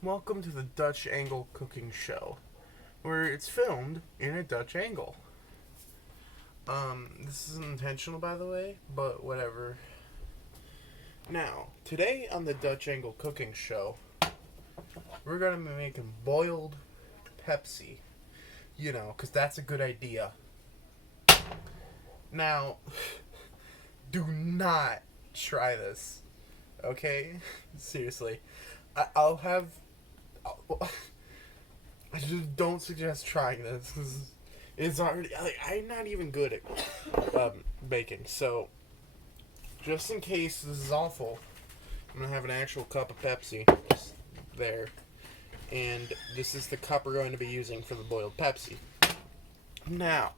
Welcome to the Dutch Angle Cooking Show, where it's filmed in a Dutch angle. This isn't intentional, by the way, but whatever. Now, today on the Dutch Angle Cooking Show, we're gonna be making boiled Pepsi. You know, because that's a good idea. Now, do not try this, okay? Seriously. I'll have. I just don't suggest trying this because it's already. I'm not even good at baking. So, just in case this is awful, I'm gonna have an actual cup of Pepsi just there, and this is the cup we're going to be using for the boiled Pepsi. Now,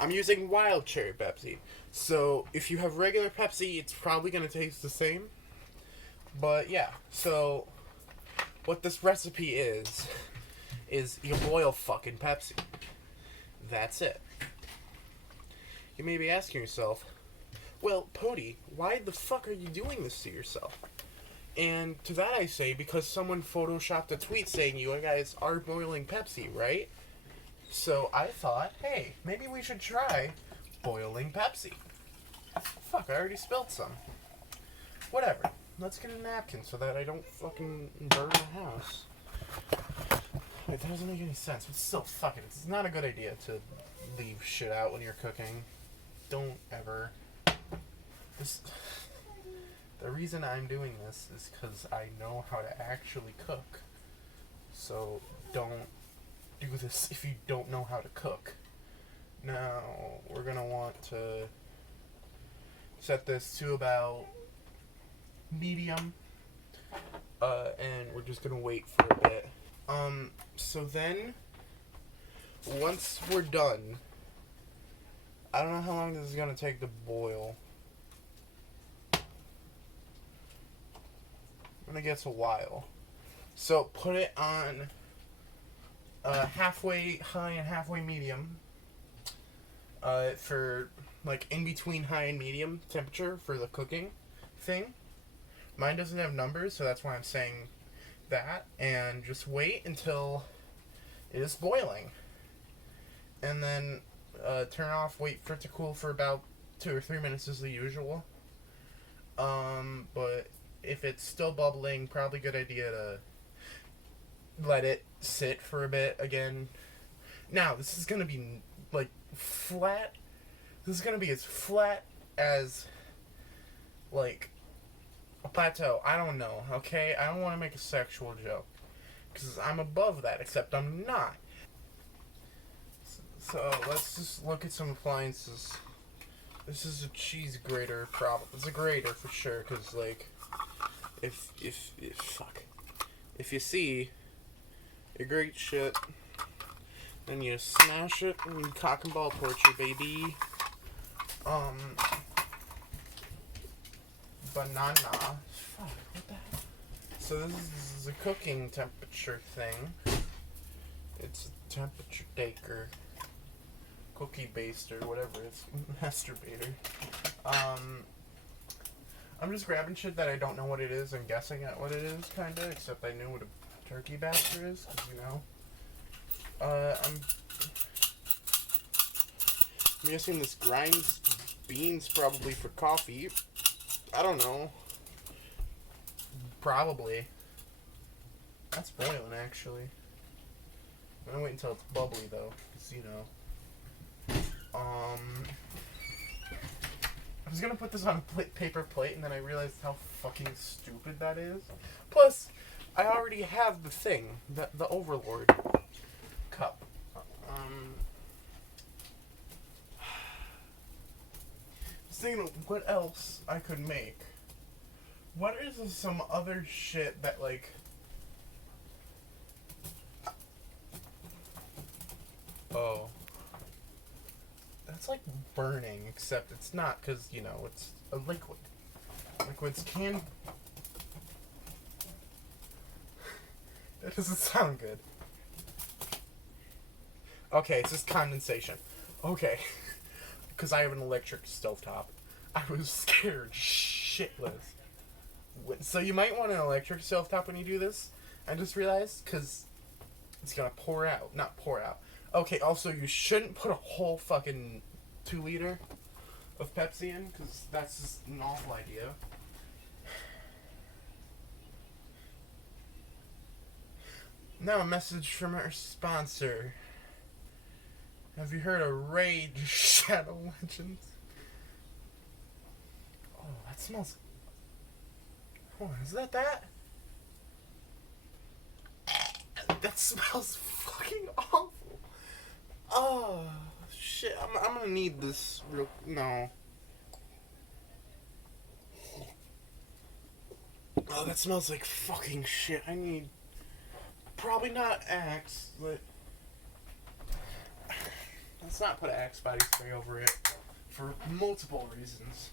I'm using wild cherry Pepsi. So, if you have regular Pepsi, it's probably gonna taste the same. But yeah, so what this recipe is you boil fucking Pepsi. That's it. You may be asking yourself, well, Pody, why the fuck are you doing this to yourself? And to that I say, because someone photoshopped a tweet saying you guys are boiling Pepsi, right? So I thought, hey, maybe we should try boiling Pepsi. Fuck, I already spilled some. Whatever. Let's get a napkin so that I don't fucking burn the house. Wait, that doesn't make any sense, but still, fuck it. It's not a good idea to leave shit out when you're cooking. Don't ever. The reason I'm doing this is because I know how to actually cook. So, don't do this if you don't know how to cook. Now, we're gonna want to set this to about medium, and we're just gonna wait for a bit. So then, once we're done, I don't know how long this is gonna take to boil. I'm gonna guess a while. So put it on halfway high and halfway medium, for like in between high and medium temperature for the cooking thing. Mine doesn't have numbers, so that's why I'm saying that. And just wait until it is boiling. And then turn off, wait for it to cool for about 2 or 3 minutes as the usual. But if it's still bubbling, probably a good idea to let it sit for a bit again. Now, this is going to be like flat. This is going to be as flat as like a plateau. I don't know, okay? I don't want to make a sexual joke. Because I'm above that, except I'm not. So, let's just look at some appliances. This is a cheese grater, probably. It's a grater for sure, because, like, if you see a great shit, then you smash it and you cock and ball torture, baby. Banana. Fuck, what the hell? So this is a cooking temperature thing. It's a temperature taker. Cookie baster, whatever it's. Masturbator. I'm just grabbing shit that I don't know what it is and guessing at what it is, kinda, except I knew what a turkey baster is, because, you know. I'm guessing this grinds beans probably for coffee. I don't know. Probably. That's boiling, actually. I'm gonna wait until it's bubbly, though, because, you know. I was gonna put this on a paper plate, and then I realized how fucking stupid that is. Plus, I already have the thing, the Overlord cup. I was thinking what else I could make. What is some other shit that, like... Oh. That's like burning, except it's not, because, you know, it's a liquid. Liquids can... That doesn't sound good. Okay, it's just condensation. Okay. Because I have an electric stovetop. I was scared shitless. So you might want an electric stovetop when you do this. I just realized, because it's gonna pour out. Not pour out. Okay, also, you shouldn't put a whole fucking 2 liter of Pepsi in, because that's just an awful idea. Now a message from our sponsor. Have you heard of Raid Shadow Legends? Oh, that smells... Oh, is that? That smells fucking awful. Oh, shit. I'm gonna need this real... No. Oh, that smells like fucking shit. I need... Probably not Axe, but... Let's not put Axe body spray over it. For multiple reasons.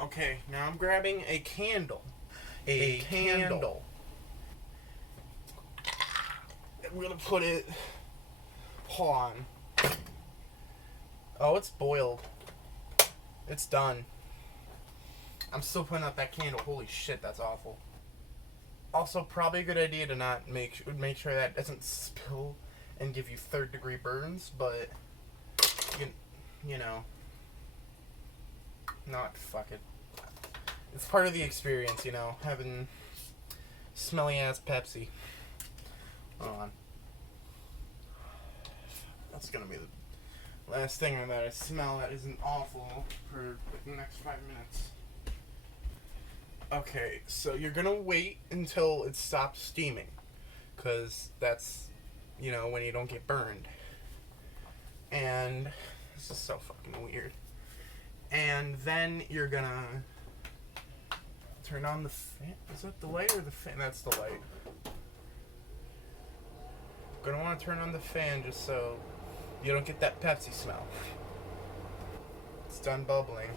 Okay, now I'm grabbing a candle. A candle. I'm gonna put it... Hold on. Oh, it's boiled. It's done. I'm still putting out that candle. Holy shit, that's awful. Also, probably a good idea to not make sure that doesn't spill and give you 3rd-degree burns, but you know, not fuck it. It's part of the experience, you know, having smelly ass Pepsi. Hold on. That's gonna be the last thing that I smell that isn't awful for like the next 5 minutes. Okay, so you're gonna wait until it stops steaming, because that's, you know, when you don't get burned. And this is so fucking weird. And then you're gonna turn on the fan. Is that the light or the fan? That's the light. Gonna want to turn on the fan just so you don't get that Pepsi smell. It's done bubbling.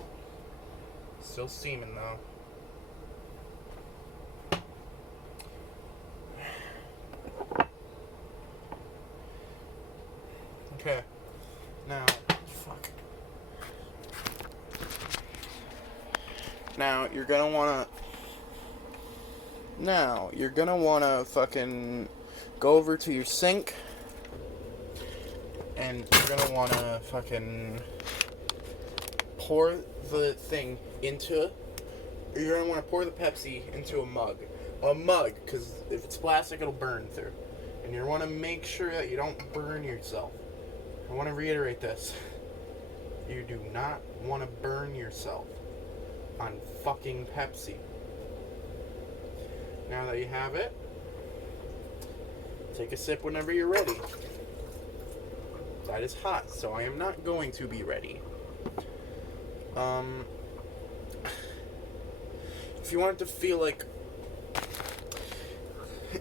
Still steaming though. Okay. Now, fuck. Now, you're gonna wanna fucking go over to your sink, and you're gonna wanna fucking pour the thing into, or you're gonna wanna pour the Pepsi into a mug. A mug, because if it's plastic, it'll burn through. And you wanna make sure that you don't burn yourself. I want to reiterate this. You do not want to burn yourself on fucking Pepsi. Now that you have it, take a sip whenever you're ready. That is hot, so I am not going to be ready. If you want it to feel like...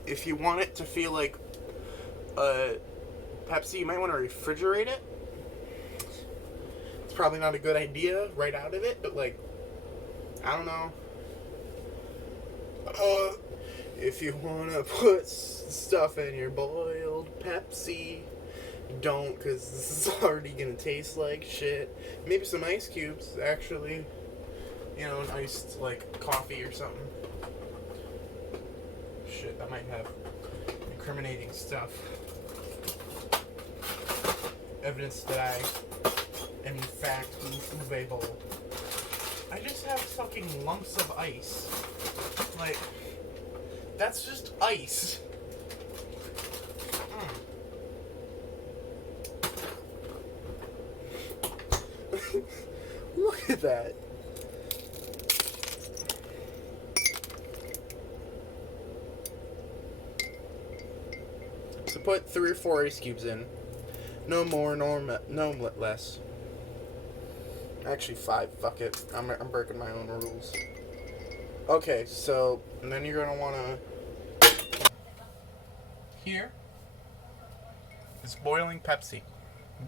If you want it to feel like... Pepsi, you might want to refrigerate it. It's probably not a good idea right out of it, but like, I don't know. If you want to put stuff in your boiled Pepsi, don't, because this is already going to taste like shit. Maybe some ice cubes, actually. You know, an iced, like, coffee or something. Shit, that might have incriminating stuff. Evidence that I am in fact movable. I just have fucking lumps of ice. Like, that's just ice. Look at that. So put 3 or 4 ice cubes in. No more, no less. Actually 5, fuck it. I'm breaking my own rules. Okay, so, and then you're gonna wanna... Here is boiling Pepsi.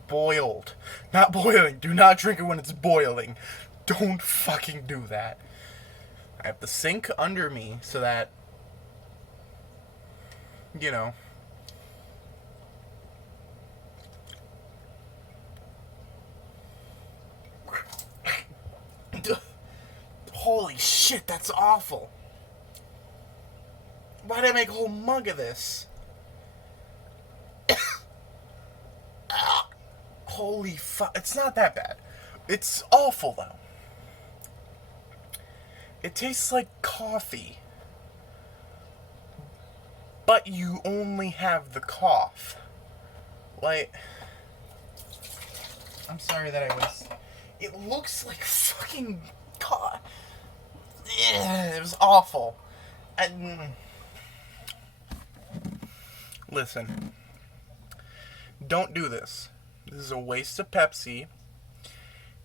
Boiled. Not boiling. Do not drink it when it's boiling. Don't fucking do that. I have the sink under me so that, you know... Holy shit, that's awful. Why did I make a whole mug of this? Holy fuck. It's not that bad. It's awful, though. It tastes like coffee. But you only have the cough. Like, I'm sorry that I was... It looks like fucking... It was awful. Listen. Don't do this. This is a waste of Pepsi.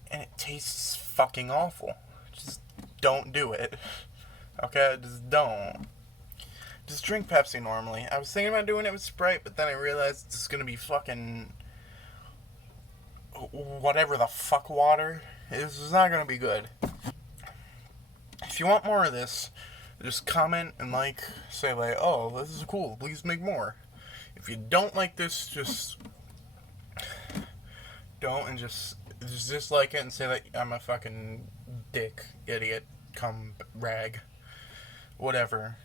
And it tastes fucking awful. Just don't do it. Okay? Just don't. Just drink Pepsi normally. I was thinking about doing it with Sprite, but then I realized it's gonna be fucking... whatever the fuck water. This is not gonna be good. If you want more of this, just comment and say oh, this is cool, please make more. If you don't like this, just don't, and just dislike it and say that I'm a fucking dick, idiot, cum rag, whatever.